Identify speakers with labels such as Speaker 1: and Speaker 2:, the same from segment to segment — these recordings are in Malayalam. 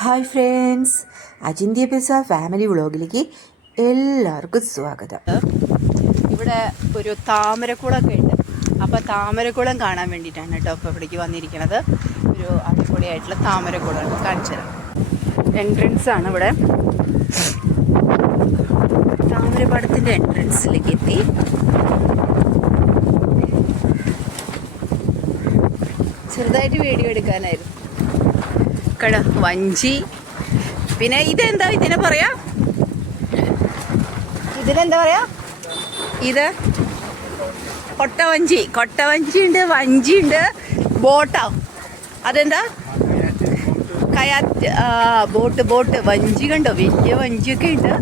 Speaker 1: Hi friends. അജിന്ത്യ പിസ ഫാമിലി വ്ളോഗിലേക്ക് എല്ലാവർക്കും സ്വാഗതം.
Speaker 2: ഇവിടെ ഒരു താമരക്കുളമൊക്കെ ഉണ്ട്. അപ്പോൾ താമരക്കുളം കാണാൻ വേണ്ടിയിട്ടാണ് കേട്ടോ ഇപ്പോൾ ഇവിടേക്ക് വന്നിരിക്കുന്നത് ഒരു അടിപൊളിയായിട്ടുള്ള താമരക്കുളം കാണിച്ചു തരാം. എൻട്രൻസ് ആണ് ഇവിടെ. താമരപ്പാടത്തിന്റെ എൻട്രൻസിലേക്ക് എത്തി. ചെറുതായിട്ട് വീഡിയോ എടുക്കാനായിരുന്നു. കട വഞ്ചി. പിന്നെ ഇതെന്താ? ഇതിനെ പറയാ? ഇതിനെന്താ പറയാ? ഇത് കൊട്ടവഞ്ചി കൊട്ടവഞ്ചി ഉണ്ട് വഞ്ചി ഉണ്ട് ബോട്ടാ അതെന്താ? കയാറ്റ് ആ ബോട്ട് ബോട്ട്. വഞ്ചി കണ്ടോ? വലിയ വഞ്ചിയൊക്കെ ഉണ്ട്.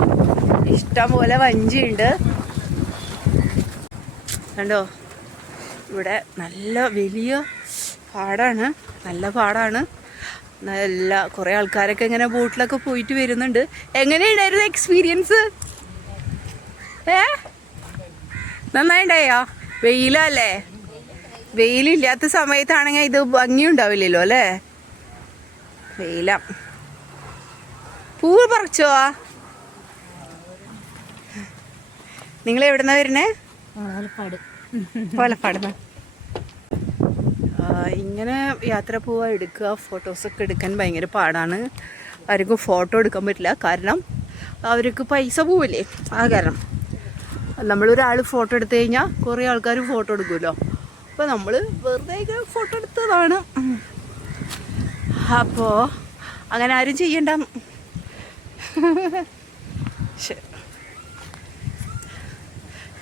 Speaker 2: ഇഷ്ടം പോലെ വഞ്ചി ഉണ്ട് കണ്ടോ? ഇവിടെ നല്ല വലിയ പാടാണ്. നല്ല പാടാണ്. നല്ല കുറേ ആൾക്കാരൊക്കെ ഇങ്ങനെ ബോട്ടിലൊക്കെ പോയിട്ട് വരുന്നുണ്ട്. എങ്ങനെയുണ്ടായിരുന്നു എക്സ്പീരിയൻസ് ഏ? നന്നായിണ്ടായോ? വെയിലല്ലേ? വെയിലില്ലാത്ത സമയത്താണെങ്കിൽ ഇത് ഭംഗി ഉണ്ടാവില്ലല്ലോ അല്ലേ? വെയില. പൂവ് പറിച്ചോ? നിങ്ങൾ എവിടുന്നാ വരുന്നേ പാലപ്പാടുന്ന ഇങ്ങനെ യാത്ര പോവാ എടുക്കുക ഫോട്ടോസൊക്കെ എടുക്കാൻ ഭയങ്കര പാടാണ്. ആർക്കും ഫോട്ടോ എടുക്കാൻ പറ്റില്ല. കാരണം അവർക്ക് പൈസ പോവില്ലേ? ആ കാരണം. നമ്മളൊരാൾ ഫോട്ടോ എടുത്തു കഴിഞ്ഞാൽ കുറേ ആൾക്കാർ ഫോട്ടോ എടുക്കുമല്ലോ അപ്പോൾ നമ്മൾ വെറുതെ ഫോട്ടോ എടുത്തതാണ്. അപ്പോൾ അങ്ങനെ ആരും ചെയ്യണ്ട.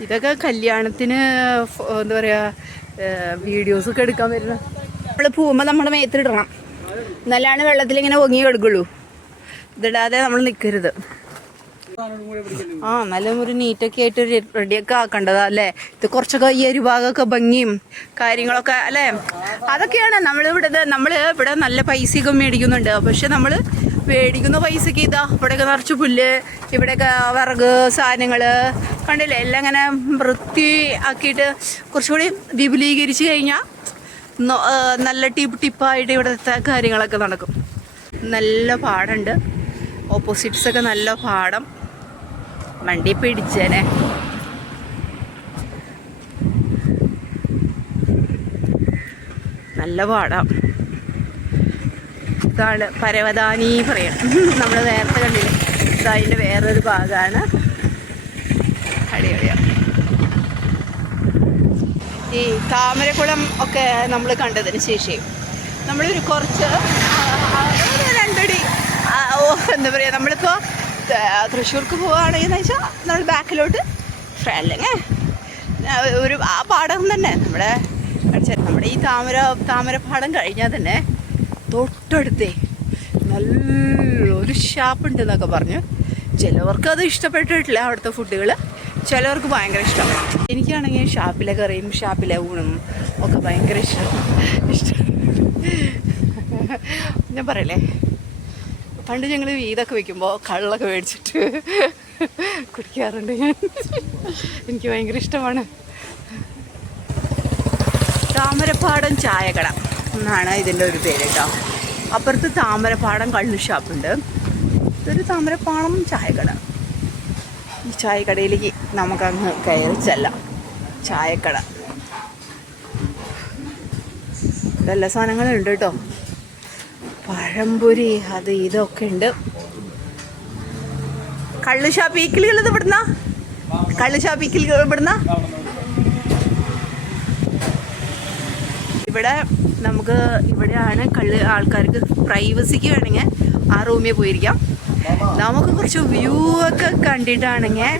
Speaker 2: ഇതൊക്കെ കല്യാണത്തിന് എന്താ പറയുക വീഡിയോസൊക്കെ എടുക്കാൻ വരുന്ന നമ്മൾ പോകുമ്പോൾ നമ്മുടെ മേത്തിലിടണം. എന്നാലാണ് വെള്ളത്തിൽ ഇങ്ങനെ ഒങ്ങി കിടക്കുള്ളൂ. ഇതിടാതെ നമ്മൾ നിൽക്കരുത് ആ നല്ല ഒരു നീറ്റൊക്കെ ആയിട്ട് റെഡിയൊക്കെ ആക്കേണ്ടതാ അല്ലേ? ഇത് കുറച്ചൊക്കെ ഈ ഒരു ഭാഗമൊക്കെ ഭംഗിയും കാര്യങ്ങളൊക്കെ അല്ലേ? അതൊക്കെയാണ് നമ്മൾ ഇവിടെ നമ്മൾ ഇവിടെ നല്ല പൈസയൊക്കെ മേടിക്കുന്നുണ്ട്. പക്ഷെ നമ്മൾ മേടിക്കുന്ന പൈസക്ക് ഇതാ ഇവിടെയൊക്കെ നിറച്ച് പുല്ല് ഇവിടെയൊക്കെ വിറക് സാധനങ്ങൾ കണ്ടില്ലേ? എല്ലാം ഇങ്ങനെ വൃത്തി ആക്കിയിട്ട് കുറച്ചുകൂടി വിപുലീകരിച്ച് കഴിഞ്ഞാൽ നല്ല ടിപ്പ് ടിപ്പായിട്ട് ഇവിടുത്തെ കാര്യങ്ങളൊക്കെ നടക്കും. നല്ല പാടുണ്ട്. ഓപ്പോസിറ്റ്സ് ഒക്കെ നല്ല പാടം. വണ്ടി പിടിച്ചേനെ. നല്ല പാടാം. ഇതാണ് പരവതാനി പറയാം. നമ്മൾ നേരത്തെ കണ്ടില്ല? ഇതതിന്റെ വേറൊരു ഭാഗമാണ് അടിപൊളിയാണ് ഈ താമരക്കുളം ഒക്കെ നമ്മൾ കണ്ടതിന് ശേഷം നമ്മളൊരു കുറച്ച് രണ്ടടി ഓ എന്താ പറയുക നമ്മളിപ്പോൾ തൃശ്ശൂർക്ക് പോവുകയാണെങ്കിൽ വെച്ചാൽ നമ്മൾ ബാക്കിലോട്ട് അല്ലെങ്കിൽ ഒരു ആ പാടം തന്നെ നമ്മുടെ നമ്മുടെ ഈ താമര പാടം കഴിഞ്ഞാൽ തന്നെ തൊട്ടടുത്തേ നല്ലൊരു ഷാപ്പുണ്ട് എന്നൊക്കെ പറഞ്ഞു. ചിലവർക്ക് അത് ഇഷ്ടപ്പെട്ടിട്ടില്ല അവിടുത്തെ ഫുഡുകൾ ചിലവർക്ക് ഭയങ്കര ഇഷ്ടമാണ് എനിക്കാണെങ്കിൽ ഷാപ്പിലെ കറിയും ഷാപ്പിലെ ഊണും ഒക്കെ ഭയങ്കര ഇഷ്ടം. ഇഷ്ടം. ഞാൻ പറയലേ പണ്ട് ഞങ്ങൾ വീതൊക്കെ വെക്കുമ്പോൾ കള്ളൊക്കെ മേടിച്ചിട്ട് കുടിക്കാറുണ്ട് ഞാൻ. എനിക്ക് ഭയങ്കര ഇഷ്ടമാണ്. താമരപ്പാടം ചായക്കട എന്നാണ് ഇതിന്റെ ഒരു പേര് കേട്ടോ. അപ്പുറത്ത് താമരപ്പാടം കള്ളു ഷാപ്പുണ്ട്. ഇതൊരു താമരപ്പാടം ചായക്കട. ഈ ചായക്കടയിലേക്ക് നമുക്കങ്ങ് കയറി ചെല്ലാം. ചായക്കട. നല്ല സാധനങ്ങളും ഉണ്ട് കേട്ടോ. പഴംപൊരി അത് ഇതൊക്കെ ഉണ്ട്. കള്ളു ഷാപ്പീക്കിലുകൾ ഇത് ഇവിടുന്ന? കള്ളു ഷാപ്പീക്കിലുകൾ ഇവിടുന്ന? ഇവിടെ നമുക്ക് ഇവിടെയാണ് കള്ള് ആൾക്കാർക്ക് പ്രൈവസിക്ക് വേണമെങ്കിൽ ആ റൂമിൽ പോയിരിക്കാം. നമുക്ക് കുറച്ച് വ്യൂ ഒക്കെ കണ്ടിട്ടാണെങ്കിൽ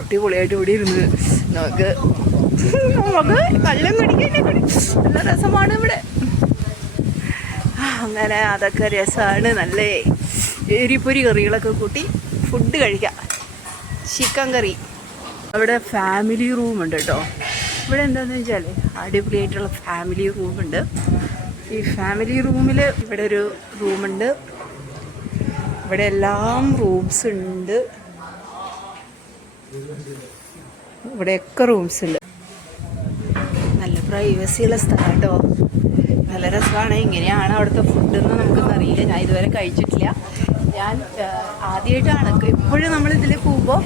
Speaker 2: അടിപൊളിയായിട്ട് ഇവിടെ ഇരുന്ന് നമുക്ക് നമുക്ക് കള്ളം കുടിക്കാൻ നല്ല രസമാണ് ഇവിടെ. അങ്ങനെ അതൊക്കെ രസമാണ് നല്ല എരിപ്പൊരി കറികളൊക്കെ കൂട്ടി ഫുഡ് കഴിക്കാം. ചിക്കൻ കറി. അവിടെ ഫാമിലി റൂം ഉണ്ട് കേട്ടോ. ഇവിടെ എന്താണെന്ന് വെച്ചാൽ അടിപൊളിയായിട്ടുള്ള ഫാമിലി റൂമുണ്ട് ഈ ഫാമിലി റൂമിൽ ഇവിടെ ഒരു റൂമുണ്ട് ഇവിടെ എല്ലാം റൂംസ് ഉണ്ട്. ഇവിടെയൊക്കെ റൂംസ് ഉണ്ട്. നല്ല പ്രൈവസിയുള്ള സ്ഥലം കേട്ടോ. നല്ല രസമാണ്. ഇങ്ങനെയാണ് അവിടുത്തെ ഫുഡെന്ന് നമുക്കൊന്നും അറിയില്ല. ഞാൻ ഇതുവരെ കഴിച്ചിട്ടില്ല. ഞാൻ ആദ്യമായിട്ടാണ് എപ്പോഴും നമ്മൾ ഇതിൽ പോകുമ്പോൾ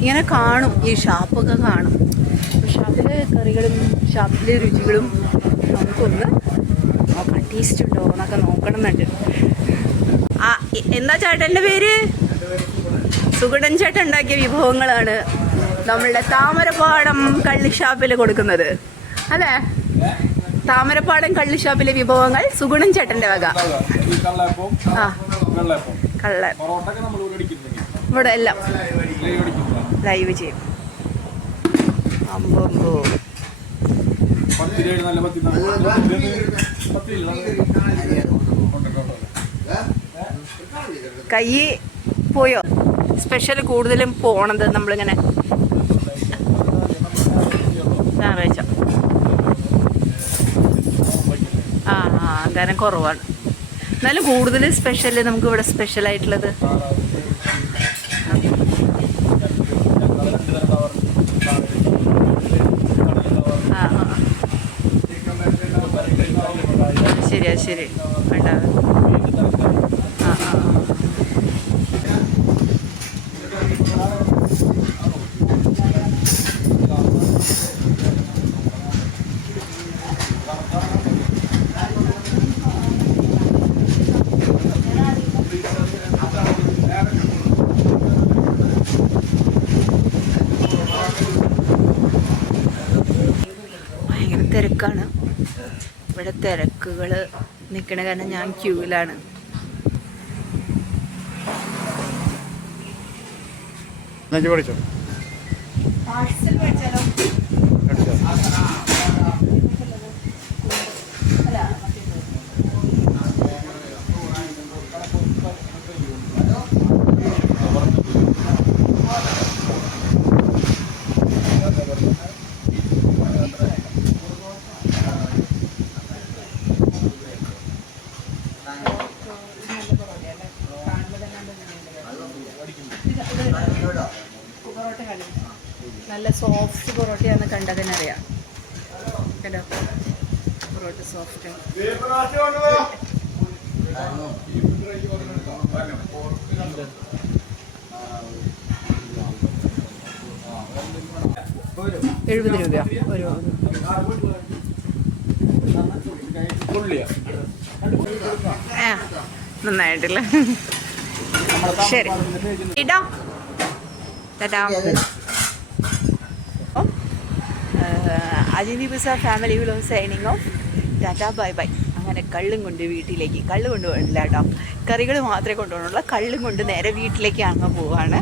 Speaker 2: ഇങ്ങനെ കാണും. ഈ ഷാപ്പൊക്കെ കാണും. ഷാപ്പിലെ കറികളും ഷാപ്പിലെ രുചികളും നമുക്കൊന്ന് നോക്കാം. ടേസ്റ്റ് ഉണ്ടോ എന്നൊക്കെ നോക്കണം എന്നുണ്ട് എന്താ ചേട്ടന്റെ പേര്? സുഗുണൻ ചേട്ടൻ ഉണ്ടാക്കിയ വിഭവങ്ങളാണ് നമ്മളുടെ താമരപ്പാടം കള്ളിഷാപ്പിൽ കൊടുക്കുന്നത്. അല്ലേ? താമരപ്പാടം കള്ളിഷാപ്പിലെ വിഭവങ്ങൾ സുഗുണൻ ചേട്ടന്റെ വക. ആ. കള്ള
Speaker 3: ഇവിടെ
Speaker 2: എല്ലാം.
Speaker 3: ലൈവ്
Speaker 2: ചെയ്യും. അമ്പോ
Speaker 3: പത്ത് രൂപ നല്ല പത്തി പത്തില്ല
Speaker 2: കൈ പോയോ? സ്പെഷ്യൽ കൂടുതലും പോണത് നമ്മളിങ്ങനെ ഞായറാഴ്ച. ആ ആ കുറവാണ്. എന്നാലും കൂടുതൽ സ്പെഷ്യൽ നമുക്ക് ഇവിടെ സ്പെഷ്യൽ ആയിട്ടുള്ളത്. ശരിയാ ശരി ഉണ്ടാവും ആ ആ ആ. ഭയങ്കര തിരക്കാണ്. ഇവിടെ തിരക്കുകൾ നിൽക്കണ കാരണം ഞാൻ ക്യൂവിലാണ്.
Speaker 3: പഠിച്ചോ?
Speaker 2: നല്ല സോഫ്റ്റ് പൊറോട്ടയാണെന്ന് കണ്ടതിനറിയാം. കേട്ടോ പൊറോട്ട സോഫ്റ്റ്. എഴുപത് രൂപ ഒരു നന്നായിട്ടില്ല. ശരി. ഇടാം. ടാറ്റാ അജിനി ബിസ family vlog signing off tata bye bye അങ്ങനെ കള്ളും കൊണ്ട് വീട്ടിലേക്ക് കള്ള് കൊണ്ടുപോകണില്ല കേട്ടോ. കറികൾ മാത്രമേ കൊണ്ടുപോകണുള്ളൂ. കള്ളും കൊണ്ട് നേരെ വീട്ടിലേക്ക് അങ്ങ് പോവാണ്.